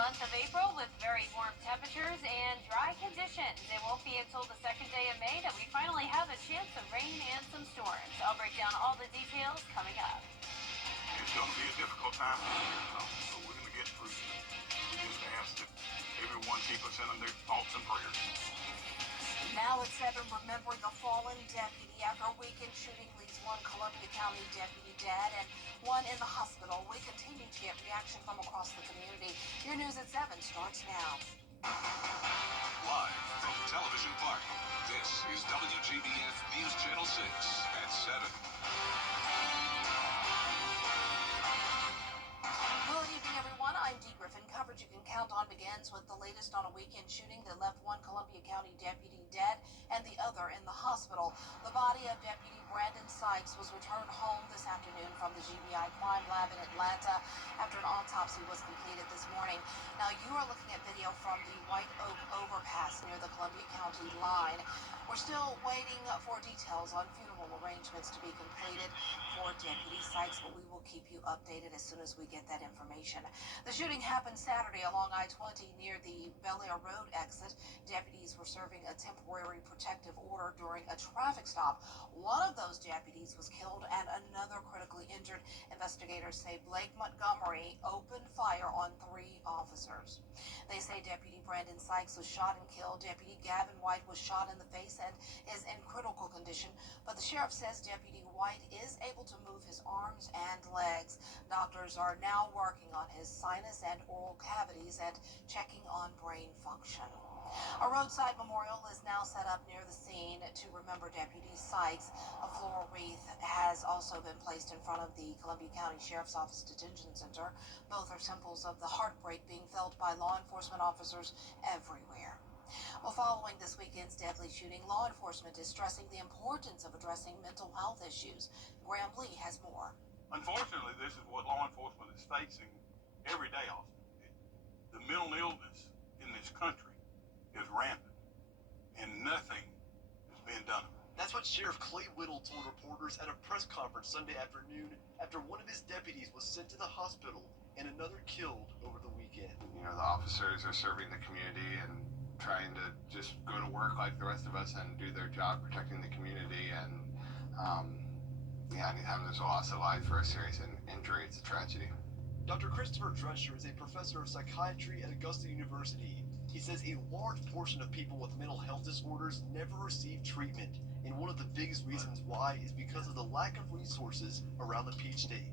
month of April with very warm temperatures and dry conditions. It won't be until the second day of May that we finally have a chance of rain and some storms. I'll break down all the details coming up. It's going to be a difficult time, but we're going to get through it. We just ask that everyone keep us in their thoughts and prayers. Now at 7, remembering a fallen deputy after a weekend shooting leaves one Columbia County deputy dead and one in the hospital. We continue to get reaction from across the community. Your news at 7 starts now. Live from Television Park, this is WJBF News Channel 6 at 7. Good evening, everyone. I'm Dee Griffin. Coverage you can count on begins with the latest on a weekend shooting that left one Columbia County deputy dead and the other in the hospital. The body of Deputy Brandon Sykes was returned home this afternoon from the GBI Crime Lab in Atlanta after an autopsy was completed this morning. Now, you are looking at video from the White Oak overpass near the Columbia County line. We're still waiting for details on funeral arrangements to be completed for Deputy Sykes, but we will keep you updated as soon as we get that information. The shooting happened Saturday along I-20 near the Bel Air Road exit. Deputies were serving a temporary protective order during a traffic stop. One of those deputies was killed and another critically injured. Investigators say Blake Montgomery opened fire on 3 officers. They say Deputy Brandon Sykes was shot and killed. Deputy Gavin White was shot in the face and is in critical condition, but the sheriff says Deputy White is able to move his arms and legs. Doctors are now working on his sinus and oral cavities and checking on brain function. A roadside memorial is now set up near the scene to remember Deputy Sykes. A floral wreath has also been placed in front of the Columbia County Sheriff's Office Detention Center. Both are symbols of the heartbreak being felt by law enforcement officers everywhere. Well, following this weekend's deadly shooting, law enforcement is stressing the importance of addressing mental health issues. Graham Lee has more. Unfortunately, this is what law enforcement is facing every day, Austin. The mental illness in this country is rampant, and nothing is being done. That's what Sheriff Clay Whittle told reporters at a press conference Sunday afternoon after one of his deputies was sent to the hospital and another killed over the weekend. You know, the officers are serving the community and trying to just go to work like the rest of us and do their job protecting the community. And anytime there's a loss of life or a serious injury, it's a tragedy. Dr. Christopher Drescher is a professor of psychiatry at Augusta University. He says a large portion of people with mental health disorders never receive treatment, and one of the biggest reasons why is because of the lack of resources around the Peach State.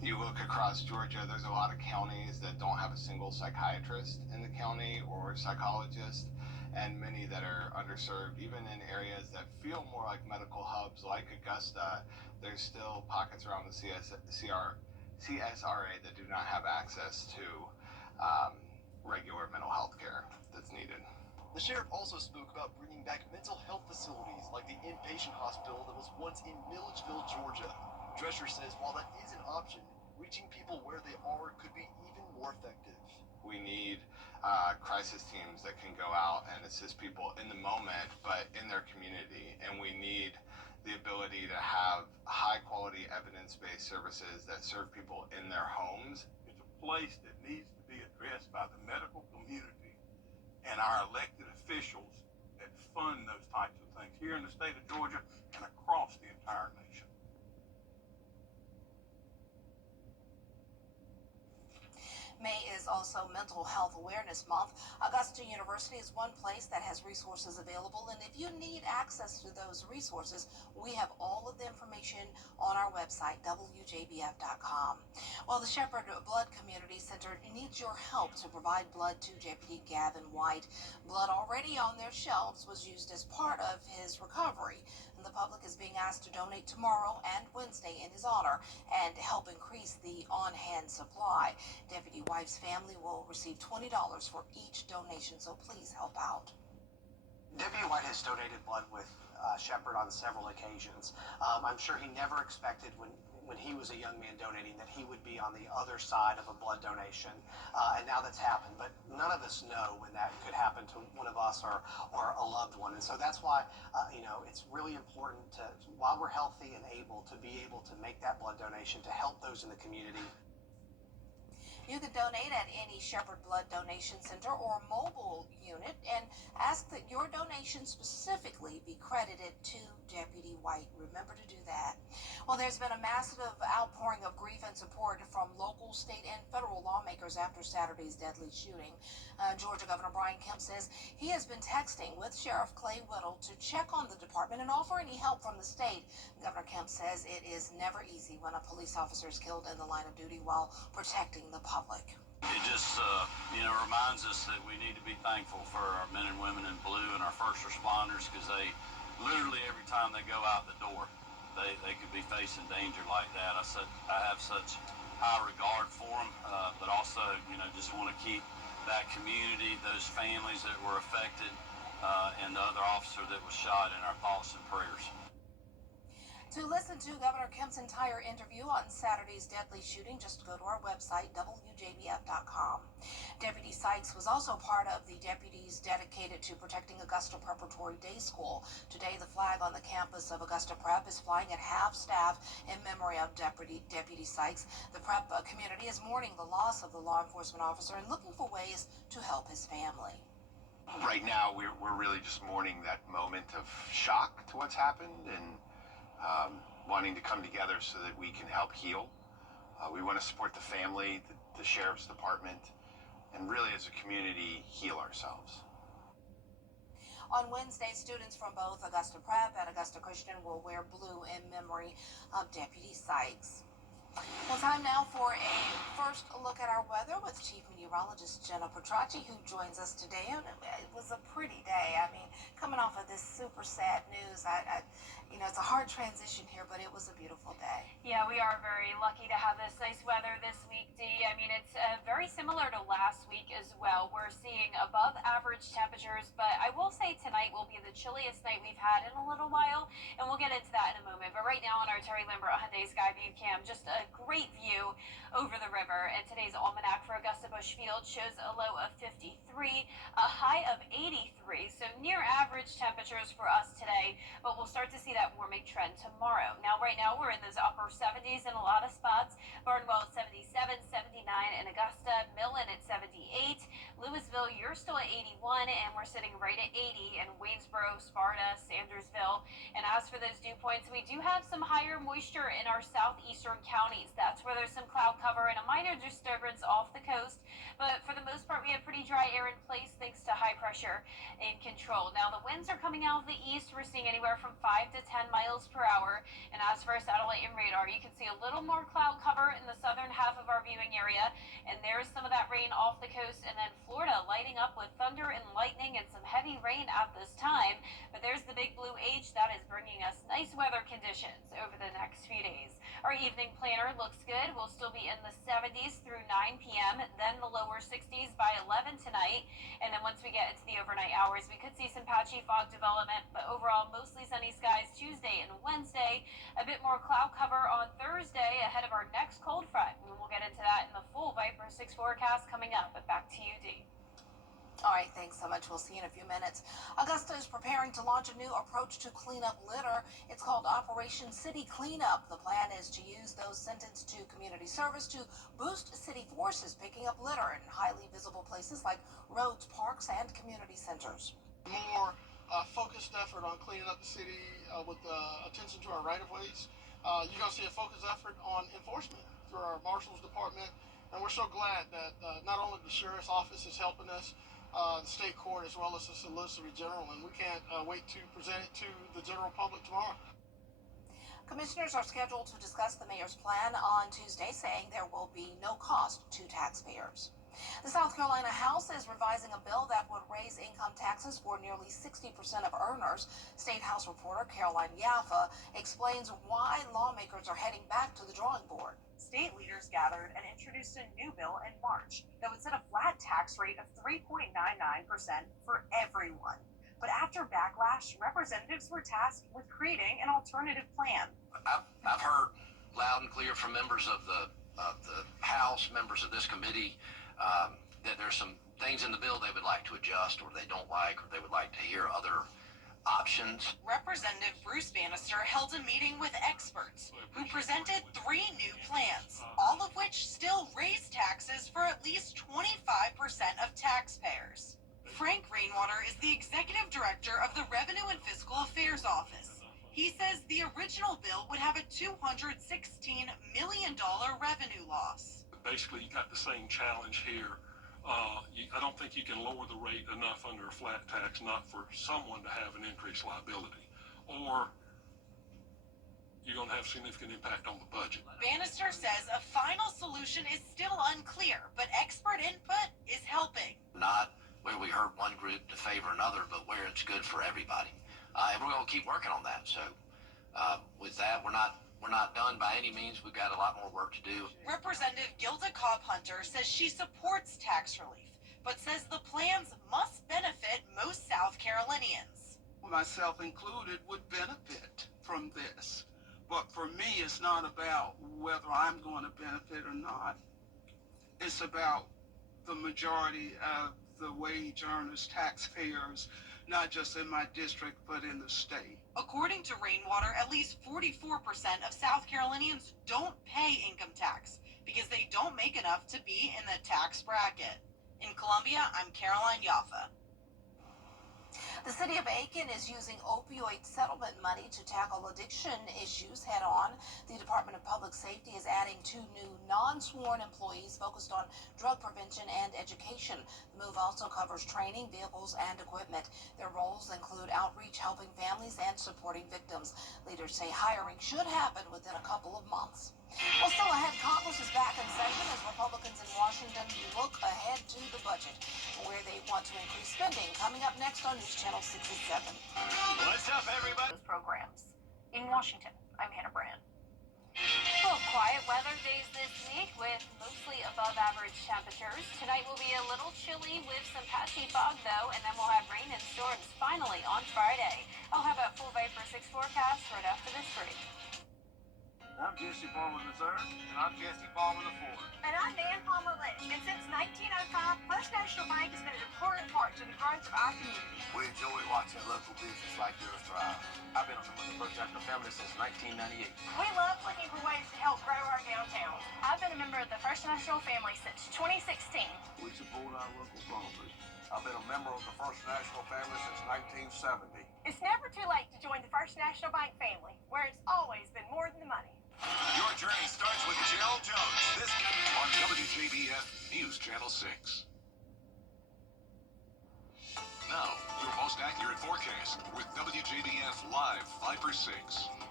You look across Georgia, there's a lot of counties that don't have a single psychiatrist in the county or psychologist, and many that are underserved. Even in areas that feel more like medical hubs like Augusta, there's still pockets around the CSRA that do not have access to regular mental health care that's needed. The sheriff also spoke about bringing back mental health facilities like the inpatient hospital that was once in Milledgeville, Georgia. Drescher says while that is an option, reaching people where they are could be even more effective. We need crisis teams that can go out and assist people in the moment, but in their community. And we need the ability to have high-quality evidence-based services that serve people in their homes. It's a place that needs to be addressed by the medical community and our elected officials that fund those types of things here in the state of Georgia and across the entire nation. May is also Mental Health Awareness Month. Augusta University is one place that has resources available, and if you need access to those resources, we have all of the information on our website, WJBF.com. Well, the Shepherd Blood Community Center needs your help to provide blood to Deputy Gavin White. Blood already on their shelves was used as part of his recovery. The public is being asked to donate tomorrow and Wednesday in his honor and help increase the on-hand supply. Deputy White's family will receive $20 for each donation, so please help out. Deputy White has donated blood with Shepherd on several occasions. I'm sure he never expected when he was a young man donating that he would be on the other side of a blood donation, and now that's happened. But none of us know when that could happen to one of us or a loved one, and so that's why it's really important to, while we're healthy and able, to be able to make that blood donation to help those in the community. You can donate at any Shepherd Blood Donation Center or mobile unit and ask that your donation specifically be credited to Deputy White. Remember to do that. Well, there's been a massive outpouring of grief and support from local, state, and federal lawmakers after Saturday's deadly shooting. Georgia Governor Brian Kemp says he has been texting with Sheriff Clay Whittle to check on the department and offer any help from the state. Governor Kemp says it is never easy when a police officer is killed in the line of duty while protecting the public. It just, reminds us that we need to be thankful for our men and women in blue and our first responders, because they literally every time they go out the door, they could be facing danger like that. I have such high regard for them, but also, just want to keep that community, those families that were affected, and the other officer that was shot in our thoughts and prayers. To listen to Governor Kemp's entire interview on Saturday's deadly shooting, just go to our website, WJBF.com. Deputy Sykes was also part of the deputies dedicated to protecting Augusta Preparatory Day School. Today, the flag on the campus of Augusta Prep is flying at half-staff in memory of Deputy Sykes. The Prep community is mourning the loss of the law enforcement officer and looking for ways to help his family. Right now, we're really just mourning that moment of shock to what's happened and wanting to come together so that we can help heal. We want to support the family, the sheriff's department, and really as a community heal ourselves. On Wednesday, students from both Augusta Prep and Augusta Christian will wear blue in memory of Deputy Sykes. Well, time now for a first look at our weather with Chief Meteorologist Jenna Petracci, who joins us today. And it was a pretty day. I mean, coming off of this super sad news, it's a hard transition here, but it was a beautiful day. Yeah, we are very lucky to have this nice weather this week, Dee. I mean, it's very similar to last week as well. We're seeing above average temperatures, but I will say tonight will be the chilliest night we've had in a little while, and we'll get into that in a moment. But right now on our Terry Lambert Hyundai Skyview cam, just a great view over the river. And today's almanac for Augusta Bushfield shows a low of 53, a high of 83, so near average temperatures for us today, but we'll start to see that warming trend tomorrow. Now, right now, we're in those upper 70s in a lot of spots. Barnwell at 77, 79 in Augusta, Millen at 78, Louisville, you're still at 81, and we're sitting right at 80 in Waynesboro, Sparta, Sandersville. And as for those dew points, we do have some higher moisture in our southeastern counties. That's where there's some cloud cover and a minor disturbance off the coast. But for the most part, we have pretty dry air in place thanks to high pressure in control. Now, the winds are coming out of the east. We're seeing anywhere from 5 to 10 miles per hour. And as for our satellite and radar, you can see a little more cloud cover in the southern half of our viewing area. And there's some of that rain off the coast. And then Florida lighting up with thunder and lightning and some heavy rain at this time. But there's the big blue H that is bringing us nice weather conditions over the next few days. Our evening planner looks good. We'll still be in the 70s through 9 p.m., then the lower 60s by 11 tonight. And then once we get into the overnight hours, we could see some patchy fog development, but overall mostly sunny skies Tuesday and Wednesday. A bit more cloud cover on Thursday ahead of our next cold front. And we'll get into that in the full Viper 6 forecast coming up. But back to you, Dee. All right, thanks so much. We'll see you in a few minutes. Augusta is preparing to launch a new approach to clean up litter. It's called Operation City Cleanup. The plan is to use those sentenced to community service to boost city forces picking up litter in highly visible places like roads, parks, and community centers. More focused effort on cleaning up the city with attention to our right-of-ways. You're going to see a focused effort on enforcement through our Marshals Department. And we're so glad that not only the Sheriff's Office is helping us, the state court as well as the Solicitor General, and we can't wait to present it to the general public tomorrow. Commissioners are scheduled to discuss the mayor's plan on Tuesday, saying there will be no cost to taxpayers. The South Carolina House is revising a bill that would raise income taxes for nearly 60% of earners. State House reporter Caroline Yaffa explains why lawmakers are heading back to the drawing board. State leaders gathered and introduced a new bill in March that would set a flat tax rate of 3.99% for everyone. But after backlash, representatives were tasked with creating an alternative plan. I've heard loud and clear from members of the House, members of this committee, that there's some things in the bill they would like to adjust, or they don't like, or they would like to hear other options. Representative Bruce Bannister held a meeting with experts who presented 3 new plans, all of which still raise taxes for original bill would have a $216 million revenue loss. Basically, you got the same challenge here. I don't think you can lower the rate enough under a flat tax not for someone to have an increased liability, or you're going to have significant impact on the budget. Bannister says a final solution is still unclear, but expert input is helping. Not where we hurt one group to favor another, but where it's good for everybody. And we're going to keep working on that. So with that, we're not done by any means. We've got a lot more work to do. Representative Gilda Cobb-Hunter says she supports tax relief, but says the plans must benefit most South Carolinians. Myself included would benefit from this. But for me, it's not about whether I'm going to benefit or not. It's about the majority of the wage earners, taxpayers, not just in my district, but in the state. According to Rainwater, at least 44% of South Carolinians don't pay income tax because they don't make enough to be in the tax bracket. In Columbia, I'm Caroline Yaffa. The city of Aiken is using opioid settlement money to tackle addiction issues head on. The Department of Public Safety is adding 2 new non-sworn employees focused on drug prevention and education. The move also covers training, vehicles, and equipment. Their roles include outreach, helping families, and supporting victims. Leaders say hiring should happen within a couple of months. Well, still ahead, Congress is back in session as Republicans in Washington look ahead to the budget, where they want to increase spending. Coming up next on News Channel 67. What's up, everybody? Those programs. In Washington, I'm Hannah Brand. Well, quiet weather days this week with mostly above average temperatures. Tonight will be a little chilly with some patchy fog, though, and then we'll have rain and storms finally on Friday. I'll have a full Viper 6 forecast right after this break. I'm Jesse Palmer III. And I'm Jesse Palmer IV. And I'm Dan Palmer Lynch. And since 1905, First National Bank has been an important part to the growth of our community. We enjoy watching local business like yours thrive. I've been a member of the First National family since 1998. We love looking for ways to help grow our downtown. I've been a member of the First National family since 2016. We support our local farmers. I've been a member of the First National family since 1970. It's never too late to join the First National Bank family, where it's always been more than the money. Your journey starts with Jill Jones. This on WJBF News Channel 6. Now, your most accurate forecast with WJBF Live Viper 6.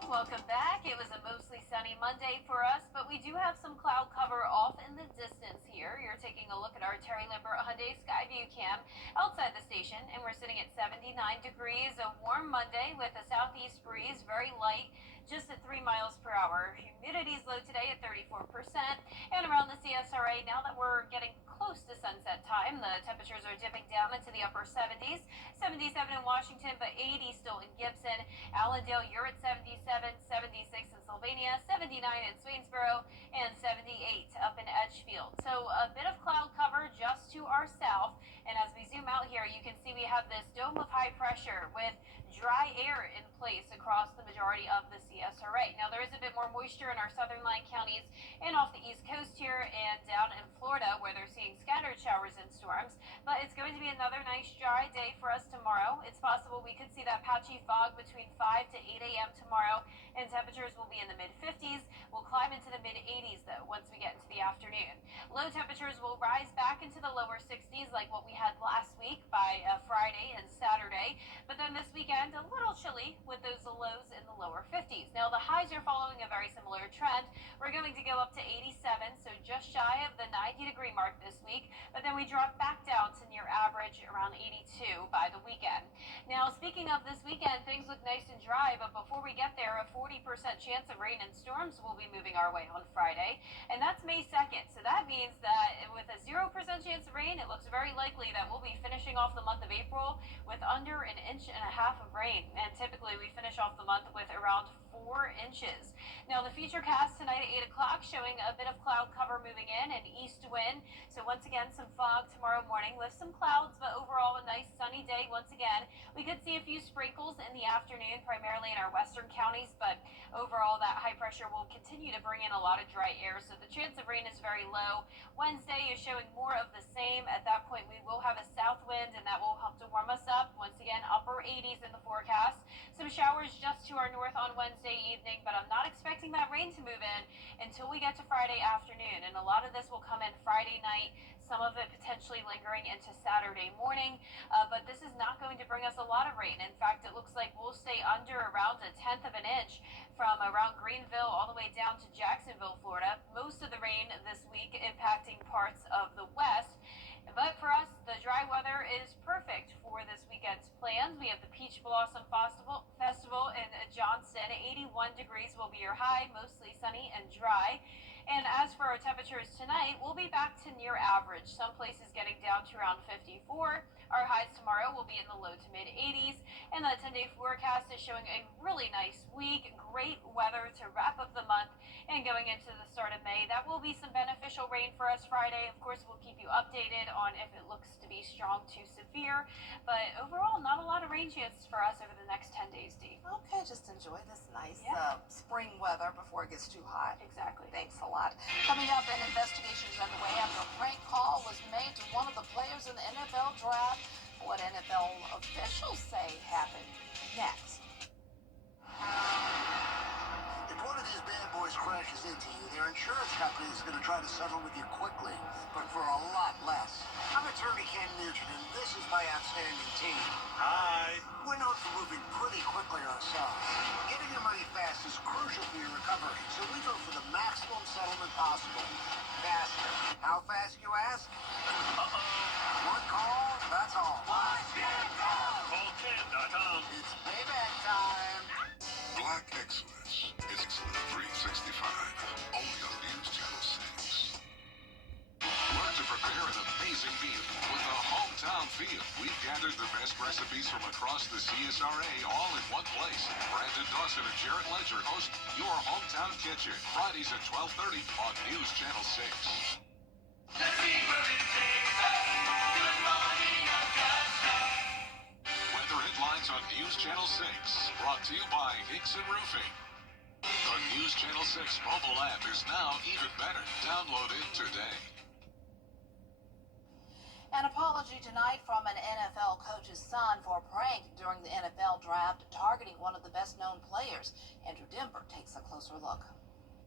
Welcome back. It was a mostly sunny Monday for us, but we do have some cloud cover off in the distance here. You're taking a look at our Terry Limber Hyundai Skyview cam outside the station, and we're sitting at 79 degrees. A warm Monday with a southeast breeze, very light, just at 3 miles per hour. Humidity's low today at 34%. And around the CSRA, now that we're getting close to sunset time, the temperatures are dipping down into the upper 70s. 77 in Washington, but 80 still in Gibson. Allendale, you're at 77, 76 in Sylvania, 79 in Swainsboro, and 78 up in Edgefield. So a bit of cloud cover just to our south. And as we zoom out here, you can see we have this dome of high pressure with dry air in place across the majority of the CSRA. Now, there is a bit more moisture in our southern line counties and off the east coast here and down in Florida, where they're seeing scattered showers and storms. But it's going to be another nice dry day for us tomorrow. It's possible we could see that patchy fog between 5 to 8 a.m. tomorrow, and temperatures will be in the mid-50s. We'll climb into the mid-80s, though, once we get into the afternoon. Low temperatures will rise back into the lower 60s like what we had last week by Friday and Saturday. But then this weekend, a little chilly with those lows in the lower 50s. Now, the highs are following a very similar trend. We're going to go up to 87, so just shy of the 90-degree mark this week. But then we drop back down to near average around 82 by the weekend. Now, speaking of this weekend, things look nice and dry, but before we get there, a 40% chance of rain and storms will be moving our way on Friday, and that's May 2nd. So that means that with a 0% chance of rain, it looks very likely that we'll be finishing off the month of April with under 1.5 inches of rain, and typically we finish off the month with around 4 inches. Now, the futurecast tonight at 8 o'clock showing a bit of cloud cover moving in and east wind. So once again, some fog tomorrow morning with some clouds, but overall a nice sunny day once again. We could see a few sprinkles in the afternoon, primarily in our western counties, but overall that high pressure will continue to bring in a lot of dry air, so the chance of rain is very low. Wednesday is showing more of the same. same. At that point, we will have a south wind, and that will help to warm us up. Once again, upper 80s in the forecast. Some showers just to our north on Wednesday evening, but I'm not expecting that rain to move in until we get to Friday afternoon. And a lot of this will come in Friday night, some of it potentially lingering into Saturday morning. But this is not going to bring us a lot of rain. In fact, it looks like we'll stay under around 1/10 of an inch from around Greenville all the way down to Jacksonville, Florida. Most of the rain this week impacting parts of the west. But for us, the dry weather is perfect for this weekend's plans. We have the Peach Blossom Festival in Johnston. 81 degrees will be your high, mostly sunny and dry. And as for our temperatures tonight, we'll be back to near average. Some places getting down to around 54. Our highs tomorrow will be in the low to mid 80s. And the 10-day forecast is showing a really nice week. Great weather to wrap up the month and going into the start of May. That will be some beneficial rain for us Friday. Of course, we'll keep you updated on if it looks to be strong to severe. But overall, not a lot of rain chances for us over the next 10 days, Dee. Okay, just enjoy this nice Yeah. spring weather before it gets too hot. Exactly. Thanks a lot. Coming up, an investigation is underway after a prank call was made to one of the players in the NFL draft. What NFL officials say happened next. If one of these bad boys crashes into you, their insurance company is going to try to settle with you quickly, but for a lot less. I'm attorney Ken Nugent, and this is my outstanding team. Hi. We're known for moving pretty quickly ourselves. Getting your money fast is crucial for your recovery, so we go for the maximum settlement possible. Faster. How fast, you ask? One call, that's all. Call Ken.com. It's payback time. Black Excellence is Excellent 365, only on News Channel 6. Learn to prepare an amazing meal with a hometown feel. We've gathered the best recipes from across the CSRA all in one place. Brandon Dawson and Jarrett Ledger host Your Hometown Kitchen, Fridays at 12:30 on News Channel 6. Weather headlines on News Channel 6, brought to you by Hickson Roofing. The News Channel 6 mobile app is now even better. Download it today. An apology tonight from an NFL coach's son for a prank during the NFL draft targeting one of the best-known players. Andrew Denver takes a closer look.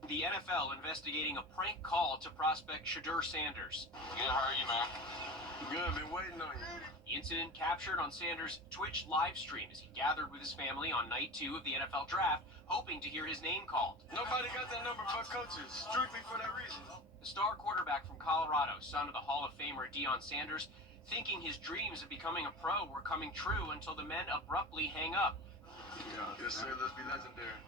The NFL investigating a prank call to prospect Shedeur Sanders. Good, how are you, man? Good, been waiting on you. The incident captured on Sanders' Twitch live stream as he gathered with his family on night 2 of the NFL draft, hoping to hear his name called. Nobody got that number but coaches, strictly for that reason. The star quarterback from Colorado, son of the Hall of Famer Deion Sanders, thinking his dreams of becoming a pro were coming true until the men abruptly hang up. Yeah, yes sir, let's be legendary.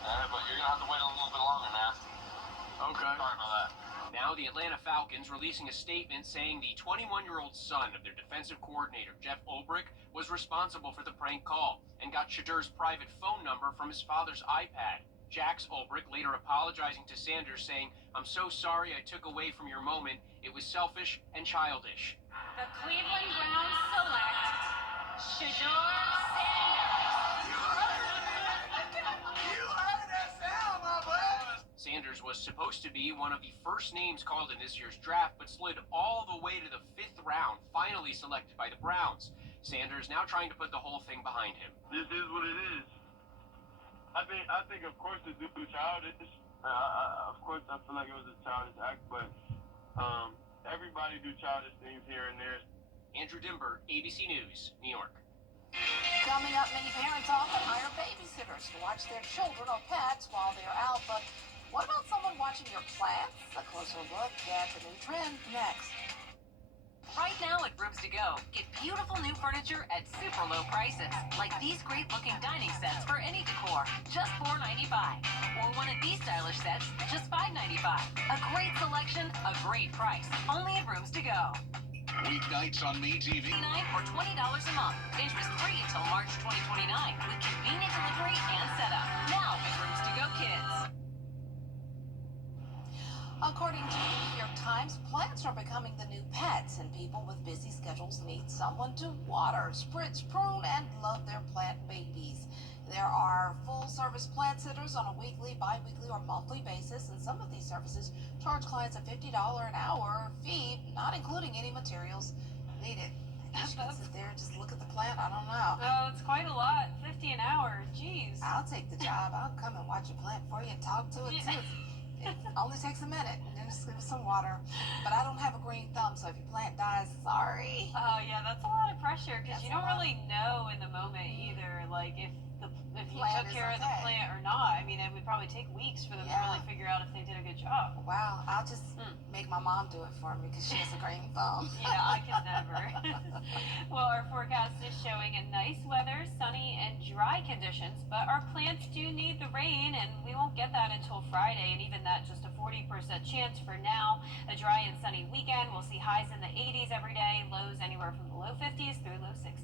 But you're gonna have to wait a little bit longer, man. Okay. Sorry about that. Now the Atlanta Falcons releasing a statement saying the 21-year-old son of their defensive coordinator, Jeff Ulbrich, was responsible for the prank call and got Shedeur's private phone number from his father's iPad. Jax Ulbrich later apologizing to Sanders, saying, "I'm so sorry I took away from your moment. It was selfish and childish." The Cleveland Browns select Shedeur Sanders. You heard us out, my boy. Sanders was supposed to be one of the first names called in this year's draft, but slid all the way to the 5th round, finally selected by the Browns. Sanders now trying to put the whole thing behind him. This is what it is. I think of course the dude was childish. Of course I feel like it was a childish act, but everybody do childish things here and there. Andrew Dimber, ABC News, New York. Coming up, many parents often hire babysitters to watch their children or pets while they're out, but what about someone watching your plants? A closer look at the new trend next. Right now at Rooms to Go, get beautiful new furniture at super low prices, like these great-looking dining sets for any decor, just $4.95. Or one of these stylish sets, just $5.95. A great selection, a great price. Only at Rooms to Go. Weeknights on MeTV. Or $20 a month. Interest-free until March 2029 with convenient delivery and setup. Now at Rooms to Go Kids. According to the New York Times, plants are becoming the new pets, and people with busy schedules need someone to water, spritz, prune, and love their plant babies. There are full-service plant sitters on a weekly, bi-weekly, or monthly basis, and some of these services charge clients a $50 an hour fee, not including any materials needed. I guess you can sit there and just look at the plant. I don't know. Oh, it's quite a lot. 50 an hour. Jeez. I'll take the job. I'll come and watch a plant for you and talk to it too. It only takes a minute, and then just give it some water. But I don't have a green thumb, so if your plant dies, sorry. Oh yeah, that's a lot of pressure because That's you don't a lot. really know in the moment either, like if you Plant took is care of the okay. plant or not. I mean, it would probably take weeks for them to really figure out if they did a good job. Wow, I'll just make my mom do it for me because she has a green thumb. Yeah, I could never. Well, our forecast is showing a nice weather, sunny and dry conditions, but our plants do need the rain, and we won't get that until Friday, and even that just a 40% chance for now. A dry and sunny weekend. We'll see highs in the 80s every day, lows anywhere from the low 50s through low 60s.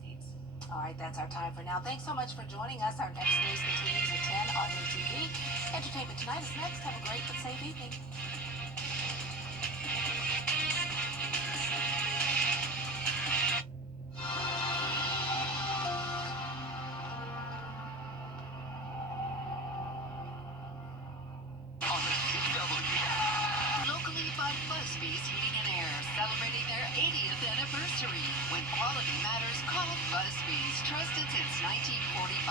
All right, that's our time for now. Thanks so much for joining us. Our next news continues at 10 on UTV. Entertainment Tonight is next. Have a great but safe evening. On the CW. Locally by Busby's Heating and Air, celebrating their 80th anniversary. When quality matters, call Busby's. Trusted since 1945.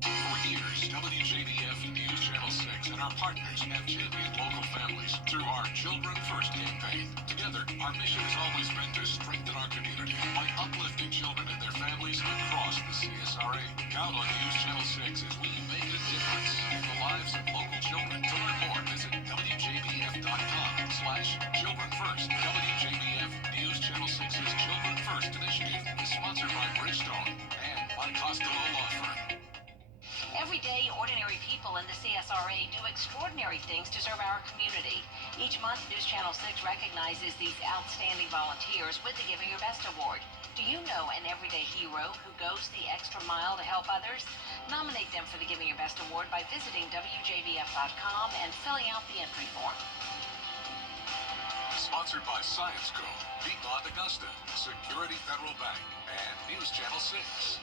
For years, WJBF News Channel 6 and our partners have championed local families through our Children First campaign. Together, our mission has always been to strengthen our community by uplifting children and their families across the CSRA. Count on News Channel 6 as we make a difference in the lives of local children. To learn more, visit WJBF.com/Children First. WJBF News Channel 6's Children First initiative is sponsored by Bridgestone and by Costello Law Firm. Every day, ordinary people in the CSRA do extraordinary things to serve our community. Each month, News Channel 6 recognizes these outstanding volunteers with the Giving Your Best Award. Do you know an everyday hero who goes the extra mile to help others? Nominate them for the Giving Your Best Award by visiting WJBF.com and filling out the entry form. Sponsored by Science Co, Piedmont Augusta, Security Federal Bank, and News Channel 6.